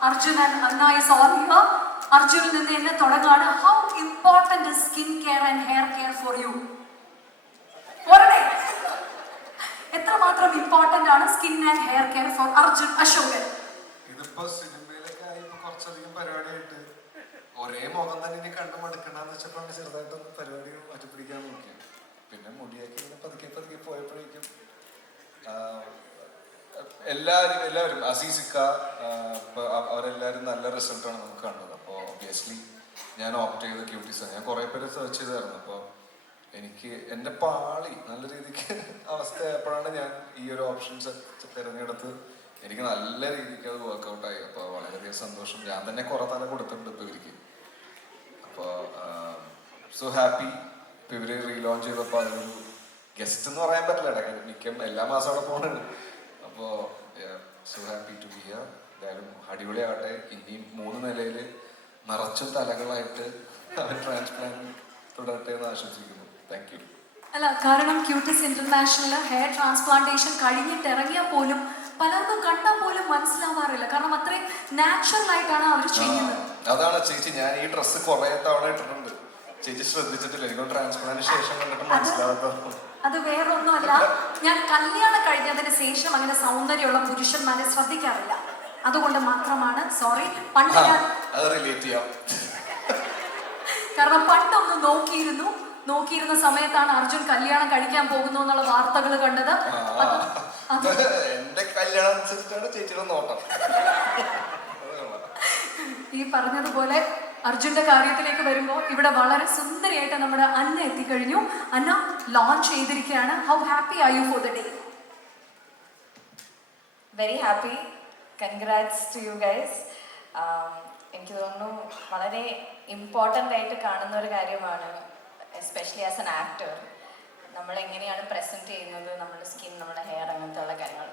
അർജുൻ നന്നായി ഇസ് അർജുനിൽ നിന്ന് എന്നെ തുടങ്ങാണ്. How important skin care and hair care for you എത്രമാത്രം ഇമ്പോർട്ടന്റ് ആണ് skin and hair care for Arjun Ashokan? ഇതിപ്പോ സിനിമയിലൊക്കെ ആയി കുറച്ചധികം പരിപാടിയായിട്ട് ഒരേ മുഖം തന്നെ ഇനി കണ്ടു മടുക്കണ്ടെന്ന് വെച്ചപ്പോഴാണ് ചെറുതായിട്ടൊന്ന് പരിപാടി മാറ്റിപ്പിടിക്കാൻ നോക്കിയത് പിന്നെ മുടിയൊക്കെ ഇങ്ങനെ പതുക്കെ പതുക്കെ പോയപ്പോഴേക്കും എല്ലാവരും എല്ലാവരും അസീസിക്ക റിസൾട്ടാണ് നമുക്ക് കണ്ടത്. അപ്പോൾ ഒബിയസ്ലി ഞാൻ ഓപ്റ്റ് ചെയ്ത ക്യൂട്ടീസാണ് ഞാൻ കുറേ പേര് സെർച്ച് ചെയ്തായിരുന്നു. അപ്പോൾ എനിക്ക് എന്റെ പാളി നല്ല രീതിക്ക് അവസ്ഥയായപ്പോഴാണ് ഞാൻ ഈ ഒരു ഓപ്ഷൻസ് തിരഞ്ഞെടുത്ത് എനിക്ക് നല്ല രീതിക്ക് അത് വർക്ക്ഔട്ടായി അപ്പോൾ വളരെയധികം സന്തോഷം. ഞാൻ തന്നെ കുറെ തല കൊടുത്തിട്ടുണ്ട് ഇപ്പോൾ ഇവർക്ക് അപ്പോൾ സോ ഹാപ്പി ഇപ്പോൾ ഇവർ റീലോഞ്ച് ചെയ്തപ്പോൾ അതൊരു ഗസ്റ്റ് എന്ന് പറയാൻ പറ്റില്ല. മിക്ക എല്ലാ മാസം അവിടെ പോകുന്നുണ്ട് അപ്പോൾ so happy to be here എന്തായാലും അടിപൊളിയാവട്ടെ. ഇനിയും മൂന്ന് നിലയിൽ നിറച്ച തലകളായിട്ട് അവർ ട്രാൻസ്പ്ലാന്റ് തുടരട്ടെ എന്ന് ആശംസിക്കുന്നു. താങ്ക് യു അല്ല കാരണം ക്യൂട്ടിസ് ഇന്റർനാഷണൽ ഹെയർ ട്രാൻസ്പ്ലാന്റേഷൻ കഴിഞ്ഞിട്ട് ഇറങ്ങിയാൽ പോലും പലർക്കും കണ്ടാൽ പോലും മനസ്സിലാവാറില്ല. കാരണം അത്രയും നാച്ചുറൽ ആയിട്ടാണ് അവർ ചെയ്യുന്നത്. അതാണ് ചേച്ചി ഞാൻ ഈ ഡ്രസ്സ് കുറെ തവണ ഇട്ടിട്ടുണ്ട്. ചേച്ചി ശ്രദ്ധിച്ചിട്ടില്ല എനിക്ക് ട്രാൻസ്പ്ലാന്റിന് ശേഷം കണ്ടിട്ട് മനസ്സിലാവാത്ത അത് വേറൊന്നുമല്ല. ഞാൻ കല്യാണം കഴിഞ്ഞതിന് ശേഷം അങ്ങനെ സൗന്ദര്യമുള്ള പുരുഷന്മാരെ ശ്രദ്ധിക്കാറില്ല. അതുകൊണ്ട് മാത്രമാണ്. സോറി പണ്ട് ഞാൻ കാരണം പണ്ടൊന്ന് നോക്കിയിരുന്നു. നോക്കിയിരുന്ന സമയത്താണ് അർജുൻ കല്യാണം കഴിക്കാൻ പോകുന്നു എന്നുള്ള വാർത്തകൾ കണ്ടത്. എന്റെ കല്യാണം ചേച്ചിയുടെ നോട്ടം. ഈ പറഞ്ഞതുപോലെ അർജുന്റെ കാര്യത്തിലേക്ക് വരുമ്പോൾ ഇവിടെ വളരെ സുന്ദരിയായിട്ട് നമ്മുടെ അന്ന എത്തിക്കഴിഞ്ഞു. അന്ന ലോഞ്ച് ചെയ്തിരിക്കുകയാണ്. How happy are you for the day very happy congrats to you guys എനിക്ക് തോന്നുന്നു വളരെ ഇമ്പോർട്ടന്റ് ആയിട്ട് കാണുന്ന ഒരു കാര്യമാണ് എസ്പെഷ്യലി ആസ് എൻ ആക്ടർ നമ്മൾ എങ്ങനെയാണ് പ്രസന്റ് ചെയ്യുന്നത് നമ്മുടെ സ്കിൻ നമ്മുടെ ഹെയർ അങ്ങനത്തെ ഉള്ള കാര്യങ്ങൾ.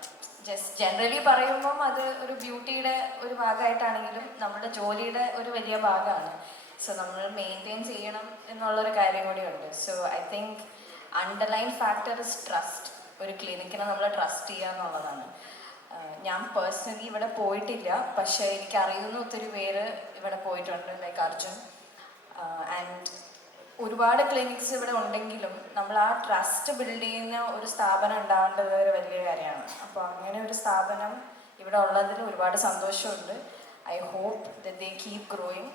ജസ്റ്റ് ജനറലി പറയുമ്പം അത് ഒരു ബ്യൂട്ടിയുടെ ഒരു ഭാഗമായിട്ടാണെങ്കിലും നമ്മുടെ ജോലിയുടെ ഒരു വലിയ ഭാഗമാണ്. സോ നമ്മൾ മെയിന്റെയിൻ ചെയ്യണം എന്നുള്ളൊരു കാര്യം കൂടിയുണ്ട്. So I think underline factor is trust ഒരു ക്ലിനിക്കിനെ നമ്മൾ ട്രസ്റ്റ് ചെയ്യുക എന്നുള്ളതാണ് ഞാൻ പേഴ്സണലി ഇവിടെ പോയിട്ടില്ല. പക്ഷേ എനിക്ക് അറിയുന്ന ഒത്തിരി പേര് ഇവിടെ പോയിട്ടുണ്ട് ലൈക്ക് അർജുൻ. ആൻഡ് ഒരുപാട് ക്ലിനിക്സ് ഇവിടെ ഉണ്ടെങ്കിലും നമ്മൾ ആ ട്രസ്റ്റ് ബിൽഡ് ചെയ്യുന്ന ഒരു സ്ഥാപനം ഉണ്ടാവേണ്ടത് ഒരു വലിയ കാര്യമാണ്. അപ്പോൾ അങ്ങനെ ഒരു സ്ഥാപനം ഇവിടെ ഉള്ളതിൽ ഒരുപാട് സന്തോഷമുണ്ട്. I hope that they keep growing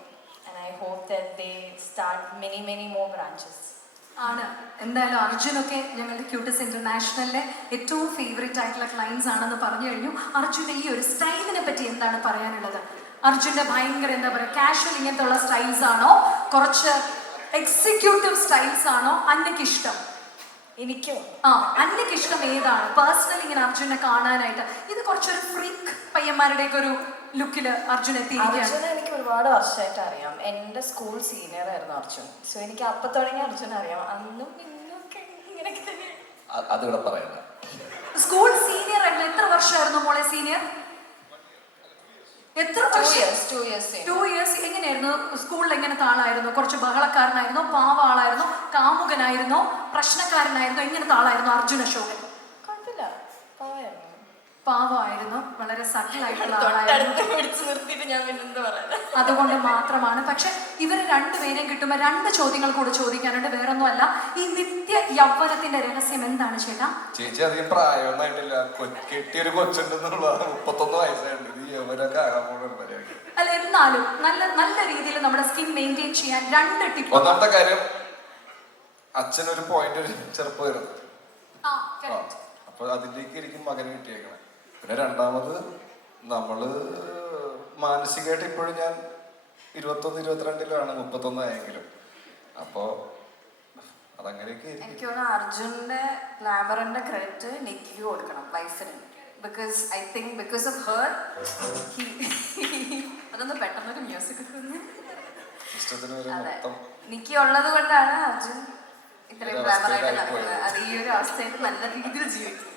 and I hope that they start many many more branches ആണ്. എന്തായാലും അർജുനൊക്കെ ഞങ്ങളുടെ ക്യൂട്ടസ് ഇന്റർനാഷണലിലെ ഏറ്റവും ഫേവറേറ്റ് ആയിട്ടുള്ള ക്ലയൻസ് ആണെന്ന് പറഞ്ഞു കഴിഞ്ഞു. അർജുന്റെ ഈ ഒരു സ്റ്റൈലിനെ പറ്റി എന്താണ് പറയാനുള്ളത്? അർജുന്റെ ഭയങ്കര എന്താ പറയുക കാഷ്വൽ ഇങ്ങനത്തെ ഉള്ള സ്റ്റൈൽസ് ആണോ? കുറച്ച് എക്സിക്യൂട്ടീവ് സ്റ്റൈൽസ് ആണോ? അന്നയ്ക്ക് ഇഷ്ടം? എനിക്ക്? ആ അന്നയ്ക്ക് ഇഷ്ടം ഏതാണ്? പേഴ്സണലി ഇങ്ങനെ അർജുനെ കാണാനായിട്ട്. ഇത് കുറച്ചൊരു ഫ്രീക്ക് പയ്യന്മാരുടെയൊക്കെ ഒരു ലുക്കിൽ അർജുൻ എത്തിയിരിക്കുകയാണ്. അർജുന എനിക്ക് ഒരുപാട് വർഷമായിട്ട് അറിയാം. എന്റെ സ്കൂൾ സീനിയർ ആയിരുന്നു അർജുൻ. സോ എനിക്ക് അപ്പൊ തുടങ്ങി അർജുൻ അറിയാം. അന്നും ഇന്നും ഒക്കെ ഇങ്ങനെയൊക്കെ തന്നെയാണ് അതിവിടെ പറയണ്ട സ്കൂൾ സീനിയർ ആയിരുന്നു എത്ര വർഷമായിരുന്നു മോളെ സീനിയർ എത്ര ടു വർഷം? ഇയേഴ്സ് ടു ഇയേഴ്സ് എങ്ങനെയായിരുന്നു? സ്കൂളിൽ എങ്ങനെ താളായിരുന്നു? കുറച്ച് ബഹളക്കാരനായിരുന്നു പാവ ആളായിരുന്നു കാമുകനായിരുന്നു പ്രശ്നക്കാരനായിരുന്നു എങ്ങനത്തെ ആളായിരുന്നു അർജുന അശോകൻ. പാവമായിരുന്നു. വളരെ ആളായിരുന്നു. പിടിച്ചു നിർത്തിയിട്ട് ഞാൻ അതുകൊണ്ട് മാത്രമാണ്. പക്ഷെ ഇവർ രണ്ടുപേരെയും കിട്ടുമ്പോൾ രണ്ട് ചോദ്യങ്ങൾ കൂടെ ചോദിക്കാനുണ്ട്. വേറൊന്നുമല്ല ഈ നിത്യ യൗവനത്തിന്റെ രഹസ്യം എന്താണ് ചേട്ടാ? ചേച്ചി അധികം പ്രായമൊന്നായിട്ടില്ല. കെട്ടിയൊരു കൊച്ചുണ്ടെന്നുള്ള. മുപ്പത്തൊന്ന് വയസ്സായിട്ടുണ്ട് ഇത് യവനൊക്കെ ആകാൻ പോകുന്ന ഒരു അല്ല എന്നാലും നല്ല നല്ല രീതിയിൽ നമ്മുടെ സ്കിൻ മെയിന്റെയിൻ ചെയ്യാൻ രണ്ട് ടിപ്പ് ഒന്നാമത്തെ കാര്യം അച്ഛനൊരു പോയിന്റ് ഒരു ചെറുപ്പമായിരുന്നു ആ ആ, correct. അപ്പൊ അതിലേക്ക് എനിക്ക് മകനെ കിട്ടിയേക്കണം. പിന്നെ രണ്ടാമത് നമ്മൾ മാനസികമായിട്ട് ഇപ്പോഴും ഞാൻ ഇരുപത്തൊന്ന് ഇരുപത്തിരണ്ടിലാണ് മുപ്പത്തൊന്നായെങ്കിലും അപ്പോ അതങ്ങനെയൊക്കെ എനിക്ക് തോന്നുന്നു അർജുന്റെ ഗ്ലാമറിന്റെ ക്രെഡിറ്റ് നിക്കിക്ക് കൊടുക്കണം വൈഫിന്. Because I think because of her അതൊന്ന് പെട്ടെന്നൊരു മ്യൂസിക് നിക്കി ഉള്ളത് കൊണ്ടാണ് അർജുൻ ഇത്രയും ഗ്ലാമറായിട്ട് നടക്കുന്നത് അത് ഈ ഒരു അവസ്ഥയിൽ നല്ല രീതിയിൽ ജീവിക്കും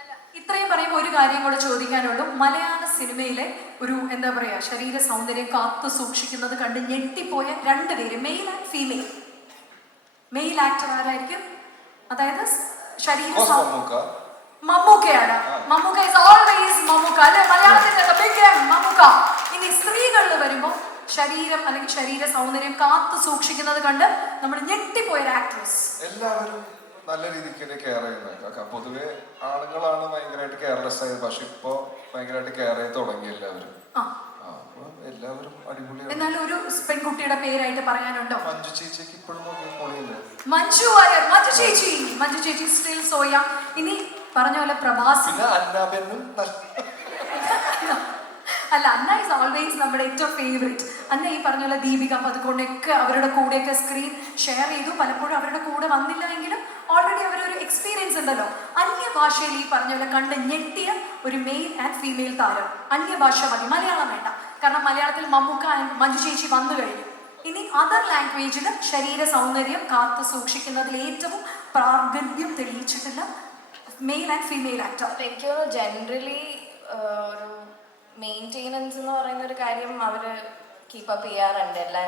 അല്ല, ഇത്രയും പറയുമ്പോൾ ഒരു കാര്യം കൂടെ ചോദിക്കാനുള്ളൂ മലയാള സിനിമയിലെ ഒരു എന്താ പറയാ ശരീര സൗന്ദര്യം കാത്തു സൂക്ഷിക്കുന്നത് കണ്ട് ഞെട്ടിപ്പോയ രണ്ടുപേര് male and female male actor ആരായിരിക്കും? അതായത് ശരീര മമ്മൂക്കയാണ്. മമ്മൂക്ക ഇസ് ഓൾവേസ് മമ്മൂക്ക അല്ലെ? മലയാളത്തിന്റെ ബിഗ് മമ്മൂക്ക. ഇനി സ്ത്രീകളിൽ വരുമ്പോൾ ശരീരം അല്ലെങ്കിൽ ശരീര സൗന്ദര്യം കാത്തു സൂക്ഷിക്കുന്നത് കണ്ട് നമ്മൾ ഞെട്ടിപ്പോയൊരു ആക്ട്രസ് എല്ലാവരും നല്ല രീതിക്ക് കെയർ ചെയ്യുന്നത് പൊതുവെ ഭയങ്കരമായിട്ട് കെയർലെസ് ആയത്. പക്ഷെ ഇപ്പൊ ഭയങ്കരമായിട്ട് കെയർ ചെയ്ത് തുടങ്ങി എല്ലാവരും. ആ. ആ, അപ്പൊ എല്ലാവരും അടിപൊളിയാണ്. എന്നാൽ ഒരു പെൺകുട്ടിയുടെ പേരായിട്ട് പറയാനുണ്ടോ? മഞ്ജു ചേച്ചിക്ക് ഇപ്പോഴും നോക്കി പൊളിയില്ലേ മഞ്ജു വാര്യർ മഞ്ജു ചേച്ചി. മഞ്ജു ചേച്ചി സ്റ്റിൽ സോയ ഇനി പറഞ്ഞ പോലെ പ്രഭാസ്. പിന്നെ അന്നാബെന്നും അല്ല അന്ന ഇസ് ഓൾവേസ് നമ്മുടെ ഏറ്റവും ഫേവറേറ്റ് അന്ന ഈ പറഞ്ഞ പോലെ ദീപിക പതുക്കൊണ്ടൊക്കെ അവരുടെ കൂടെയൊക്കെ സ്ക്രീൻ ഷെയർ ചെയ്തു. പലപ്പോഴും അവരുടെ കൂടെ വന്നില്ല എങ്കിലും ഓൾറെഡി അവരൊരു എക്സ്പീരിയൻസ് ഉണ്ടല്ലോ. അന്യഭാഷയിൽ ഈ പറഞ്ഞ പോലെ കണ്ട് ഞെട്ടിയ ഒരു മെയിൽ ആൻഡ് ഫീമെയിൽ താരം. അന്യഭാഷ മതി. മലയാളം വേണ്ട. കാരണം മലയാളത്തിൽ മമ്മൂക്ക ആൻഡ് മഞ്ജു ചേച്ചി വന്നു കഴിഞ്ഞു. ഇനി അതർ ലാംഗ്വേജിൽ ശരീര സൗന്ദര്യം കാത്തു സൂക്ഷിക്കുന്നതിൽ ഏറ്റവും പ്രാഗല്യം തെളിയിച്ചിട്ടുള്ള മെയിൽ ആൻഡ് ഫീമെയിൽ ആക്ടർ അപ്പൊ എനിക്ക് ജനറലി ഒരു മെയിന്റെനൻസ് എന്ന് പറയുന്ന ഒരു കാര്യം അവർ കീപ്പപ്പ് ചെയ്യാറുണ്ട്. എല്ലാ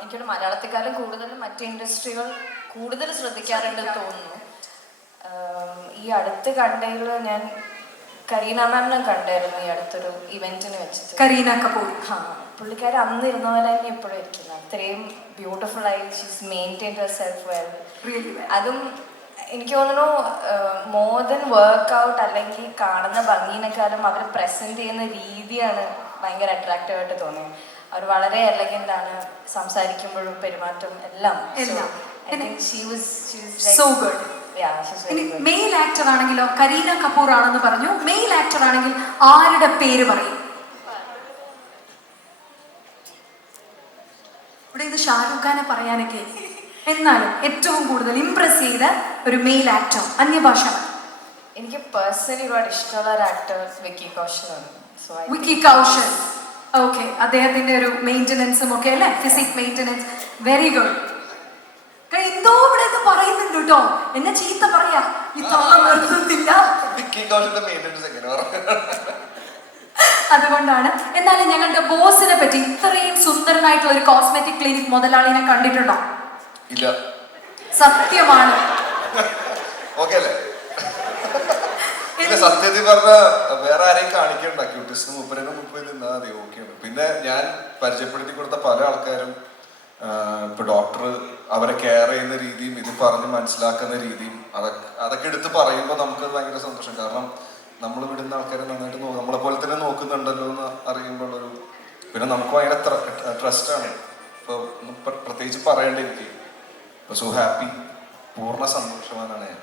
എനിക്കൊരു മലയാളത്തെക്കാളും കൂടുതൽ മറ്റ് ഇൻഡസ്ട്രികൾ കൂടുതൽ ശ്രദ്ധിക്കാറുണ്ടെന്ന് തോന്നുന്നു. ഈ അടുത്ത് കണ്ടതിൽ ഞാൻ കരീന മാമിനെ കണ്ടായിരുന്നു ഈ അടുത്തൊരു ഇവന്റിന് വെച്ചിട്ട്. കരീന കപൂർ. ആ പുള്ളിക്കാരൻ അന്ന് ഇരുന്ന പോലെ തന്നെ എപ്പോഴും ഇരിക്കുന്നത് അത്രയും ബ്യൂട്ടിഫുൾ ആയി she's maintain herself well അതും എനിക്ക് തോന്നുന്നു മോർ ദൻ വർക്ക്ഔട്ട് അല്ലെങ്കിൽ കാണുന്ന ഭംഗിനേക്കാളും അവർ പ്രസന്റ് ചെയ്യുന്ന രീതിയാണ് ഭയങ്കര അട്രാക്റ്റീവ് ആയിട്ട് തോന്നിയത്. അവർ വളരെ എലഗന്റ് ആണ് സംസാരിക്കുമ്പോഴും പെരുമാറ്റം എല്ലാം. എല്ലാം. സോ മെയിൽ ആക്ടർ ആണെങ്കിലോ കരീന കപൂർ ആണെന്ന് പറഞ്ഞു മെയിൽ ആക്ടർ ആണെങ്കിൽ ആരുടെ പേര് പറയും? ഇവിടെ ഇത് ഷാരൂഖ് ഖാനെ പറയാനൊക്കെ. എന്നാലും ഏറ്റവും കൂടുതൽ ഇംപ്രസ് ചെയ്ത ഒരു മെയിൽ ആക്ടർ അന്യഭാഷ എനിക്ക് പേഴ്സണലി ഒരുപാട് ഇഷ്ടമുള്ള ഒരു ആക്ടർ വിക്കി കൗശൽ വിക്കി കൗശൽ. ഓക്കെ അദ്ദേഹത്തിന്റെ ഒരു മെയിന്റനൻസും ഒക്കെ അല്ലേ? ഫിസിക് മെയിന്റനൻസ് വെരി ഗുഡ് എന്തോ ഇവിടെ ഇത് പറയുന്നുണ്ട് കേട്ടോ. എന്നെ ചീത്ത പറയാ. ഈ തൊള്ള നിർത്തുന്നില്ല അതുകൊണ്ടാണ്. എന്നാലും ഞങ്ങളുടെ ബോസിനെ പറ്റി ഇത്രയും സുന്ദരനായിട്ടുള്ള ഒരു കോസ്മെറ്റിക് ക്ലിനിക് മുതലാളിനെ കണ്ടിട്ടുണ്ടോ? ഇല്ല. സത്യമാണ്. സത്യത്തിൽ പറഞ്ഞ വേറെ ആരെയും കാണിക്കണ്ട. ക്യൂട്ടിസ്റ്റ് മുപ്പരനും മുപ്പതിൽ നിന്നാ മതി ഓക്കെയാണ് പിന്നെ ഞാൻ പരിചയപ്പെടുത്തി കൊടുത്ത പല ആൾക്കാരും ഇപ്പൊ ഡോക്ടർ അവരെ കെയർ ചെയ്യുന്ന രീതിയും ഇത് പറഞ്ഞ് മനസ്സിലാക്കുന്ന രീതിയും അതൊക്കെ അതൊക്കെ എടുത്ത് പറയുമ്പോൾ നമുക്ക് ഭയങ്കര സന്തോഷം. കാരണം നമ്മൾ വിടുന്ന ആൾക്കാരെ നന്നായിട്ട് നോക്കും നമ്മളെ പോലെ തന്നെ നോക്കുന്നുണ്ടല്ലോ എന്ന് അറിയുമ്പോൾ പിന്നെ നമുക്ക് ഭയങ്കര ട്രസ്റ്റ് ആണ്. ഇപ്പൊ പ്രത്യേകിച്ച് പറയേണ്ട എനിക്ക്. സോ ഹാപ്പി പൂർണ സന്തോഷവാനാണ് ഞാൻ.